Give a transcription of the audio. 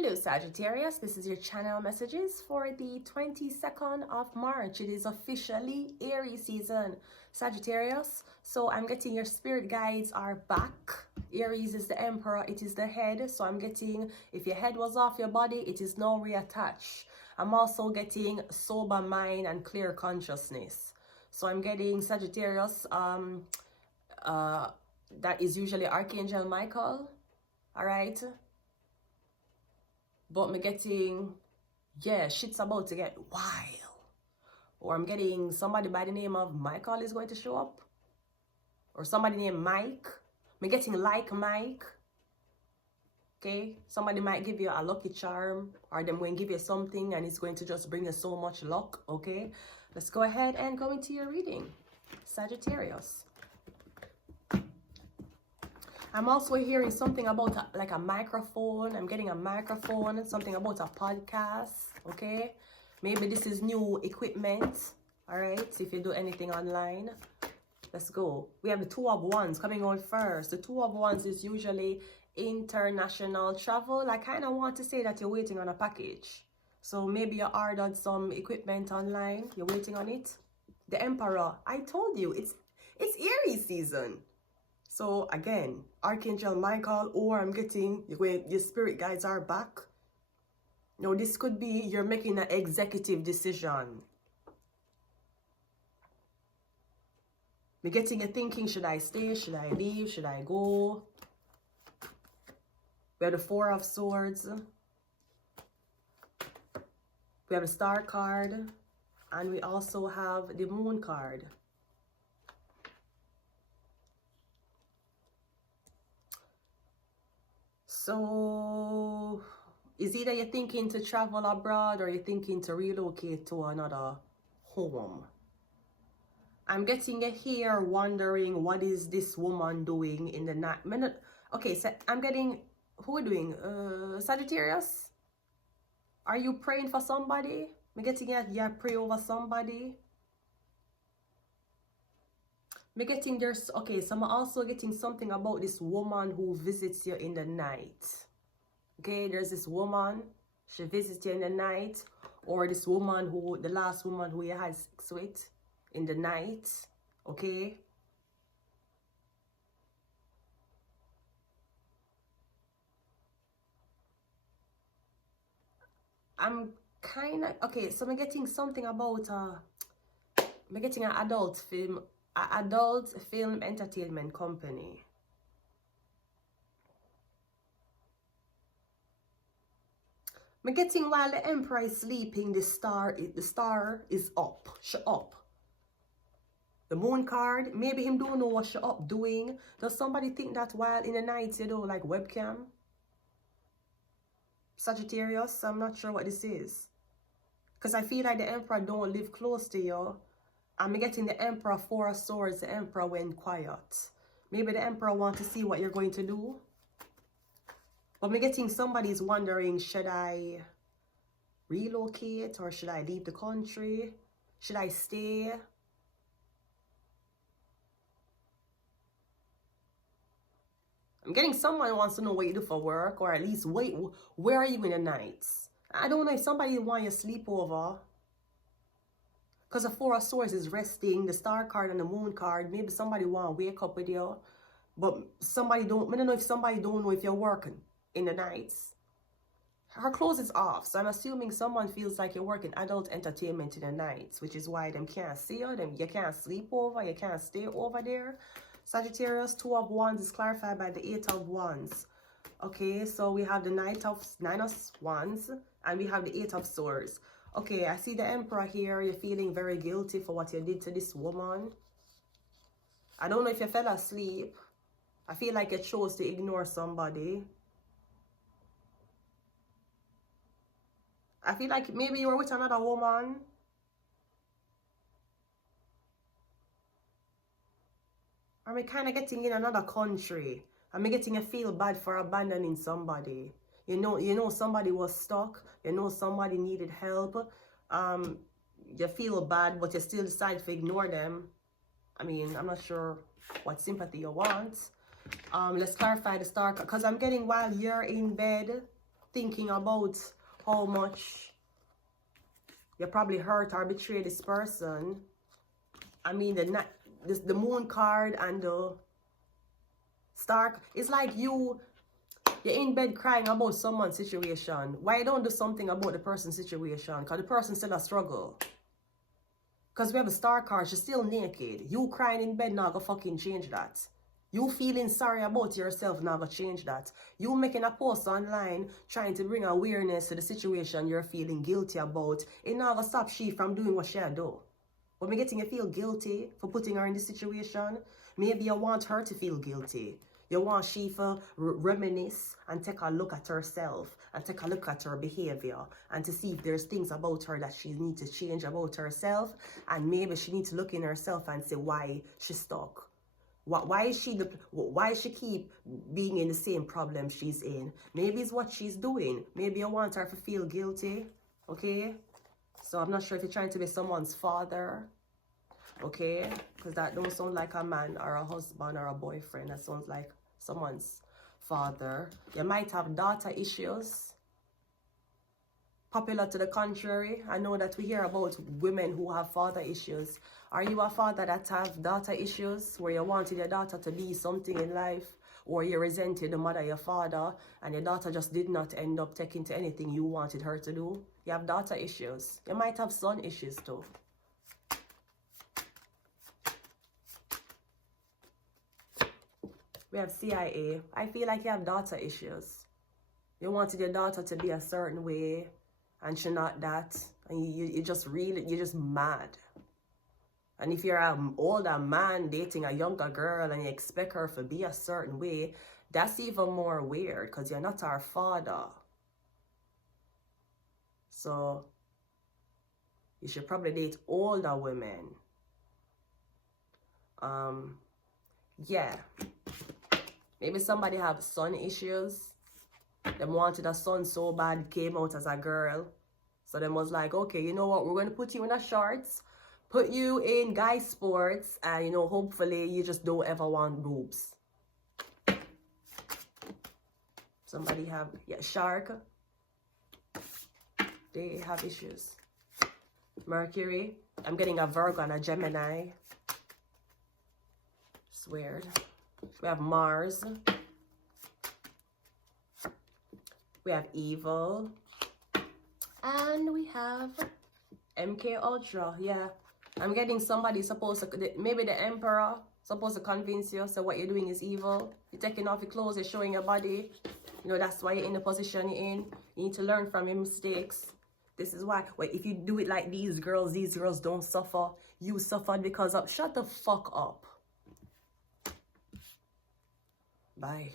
Hello Sagittarius, this is your channel messages for the 22nd of March. It is officially Aries season, Sagittarius. So I'm getting your spirit guides are back. Aries is the emperor, it is the head. So I'm getting, if your head was off your body, it is now reattached. I'm also getting sober mind and clear consciousness. So I'm getting Sagittarius, that is usually Archangel Michael, all right? But I'm getting, yeah, shit's about to get wild. Or I'm getting somebody by the name of Michael is going to show up. Or somebody named Mike. I'm getting like Mike. Okay, somebody might give you a lucky charm, or them going to give you something and it's going to just bring you so much luck. Okay, let's go ahead and go into your reading, Sagittarius. I'm also hearing something about like a microphone. I'm getting a microphone, something about a podcast, okay? Maybe this is new equipment, all right? If you do anything online, let's go. We have the Two of Wands coming on first. The Two of Wands is usually international travel. I kind of want to say that you're waiting on a package. So maybe you ordered some equipment online. You're waiting on it. The Emperor, I told you, it's Aries season. So again, Archangel Michael, or I'm getting your spirit guides are back. Now this could be you're making an executive decision. You're getting you thinking, should I stay? Should I leave? Should I go? We have the Four of Swords. We have the Star card. And we also have the Moon card. So, is either you're thinking to travel abroad or you're thinking to relocate to another home. I'm getting you here wondering what is this woman doing in the night. Okay, so I'm getting, who are we doing? Sagittarius? Are you praying for somebody? I'm getting you pray over somebody. I'm getting there's, okay, so I'm also getting something about this woman who visits you in the night. Okay, there's this woman, she visits you in the night, or this woman who, the last woman who you had sex with in the night, okay? I'm kind of, okay, so I'm getting something about, I'm getting an adult film entertainment company. I'm getting while the Emperor is sleeping, the star is up. She up. The Moon card, maybe him don't know what she up doing. Does somebody think that while in the night, you know, like webcam? Sagittarius, I'm not sure what this is. Because I feel like the Emperor don't live close to you. I'm getting the Emperor, Four of Swords, the Emperor went quiet. Maybe the Emperor wants to see what you're going to do. But I'm getting somebody's wondering, should I relocate or should I leave the country? Should I stay? I'm getting someone who wants to know what you do for work, or at least wait, where are you in the nights? I don't know if somebody wants you to sleep over. Because the Four of Swords is resting, the Star card and the Moon card. Maybe somebody want to wake up with you. But somebody don't, I don't know if somebody don't know if you're working in the nights. Her clothes is off. So I'm assuming someone feels like you're working adult entertainment in the nights. Which is why them can't see you. You can't sleep over. You can't stay over there. Sagittarius, Two of Wands is clarified by the Eight of Wands. Okay, so we have the Nine of Wands. And we have the Eight of Swords. Okay, I see the Emperor here. You're feeling very guilty for what you did to this woman. I don't know if you fell asleep. I feel like you chose to ignore somebody. I feel like maybe you were with another woman. Or I'm kind of getting in another country. I'm getting a feel bad for abandoning somebody. You know somebody was stuck. You know somebody needed help. You feel bad, but you still decide to ignore them. I mean, I'm not sure what sympathy you want. Let's clarify the Star, because I'm getting while you're in bed, thinking about how much you probably hurt or betrayed this person. I mean, the moon card and the star, it's like you're in bed crying about someone's situation. Why don't do something about the person's situation? Because the person still a struggle. Because we have a star card, she's still naked. You crying in bed not gonna fucking change that. You feeling sorry about yourself not gonna change that. You making a post online trying to bring awareness to the situation you're feeling guilty about. It not gonna stop she from doing what she do. But me getting you feel guilty for putting her in this situation. Maybe you want her to feel guilty. You want she to reminisce and take a look at herself and take a look at her behavior and to see if there's things about her that she needs to change about herself, and maybe she needs to look in herself and say why she's stuck. Why she keep being in the same problem she's in? Maybe it's what she's doing. Maybe you want her to feel guilty. Okay? So I'm not sure if you're trying to be someone's father. Okay? Because that don't sound like a man or a husband or a boyfriend. That sounds like someone's father. You might have daughter issues. Popular to the contrary. I know that we hear about women who have father issues. Are you a father that have daughter issues where you wanted your daughter to be something in life, or you resented the mother, your father, and your daughter just did not end up taking to anything you wanted her to do? You have daughter issues. You might have son issues too. We have CIA. I feel like you have daughter issues. You wanted your daughter to be a certain way, and she's not that. And you're just mad. And if you're an older man dating a younger girl and you expect her to be a certain way, that's even more weird because you're not our father. So you should probably date older women. Yeah. Maybe somebody have son issues. Them wanted a son so bad, came out as a girl. So them was like, okay, you know what? We're going to put you in a shorts, put you in guy sports, and, you know, hopefully you just don't ever want boobs. Somebody have, yeah, shark. They have issues. Mercury. I'm getting a Virgo and a Gemini. It's weird. We have Mars. We have evil. And we have MK Ultra. Yeah. I'm getting somebody supposed to, maybe the Emperor, supposed to convince you. So what you're doing is evil. You're taking off your clothes, you're showing your body. You know, that's why you're in the position you're in. You need to learn from your mistakes. This is why, well, if you do it like these girls don't suffer. You suffered because of, shut the fuck up. Bye.